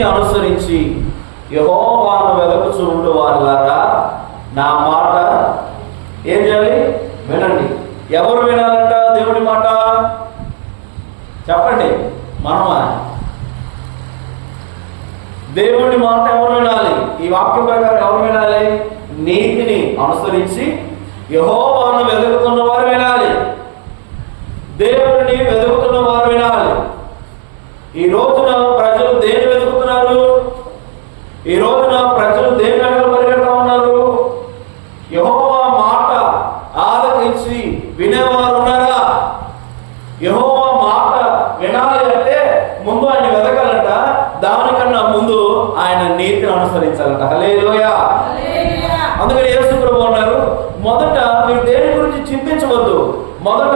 నీతిని అనుసరించి యెహోవాను వెదకుచుండు వారులారా, నా మాట ఏం చేయాలి? వినండి. ఎవరు వినాలంట దేవుడి మాట? చెప్పండి. మనమా? దేవుడి మాట ఎవరు వినాలి? ఈ వాక్యం ప్రకారం ఎవరు వినాలి? నీతిని అనుసరించి యెహోవాను వెతుకుతున్న వారు వినాలి. దేవుడిని వెతుకుతున్న వారు వినాలి. ఈ రోజున ప్రజలు దేన్ని వెతుకుతున్నారు? ఈ రోజున ప్రజలు దేని వెనక పరిగెడతా ఉన్నారు? యెహోవా మాట ఆలకించి వినేవారు ఉన్నారా? యెహోవా మాట వినాలి అంటే ముందు ఆయన వెతకాలంట. దానికన్నా ముందు ఆయన నీతిని అనుసరించాలంట. హల్లెలూయా. అందుకని యేసు ప్రభువు అన్నారు, మొదట మీరు దేని గురించి చింతించవద్దు, మొదట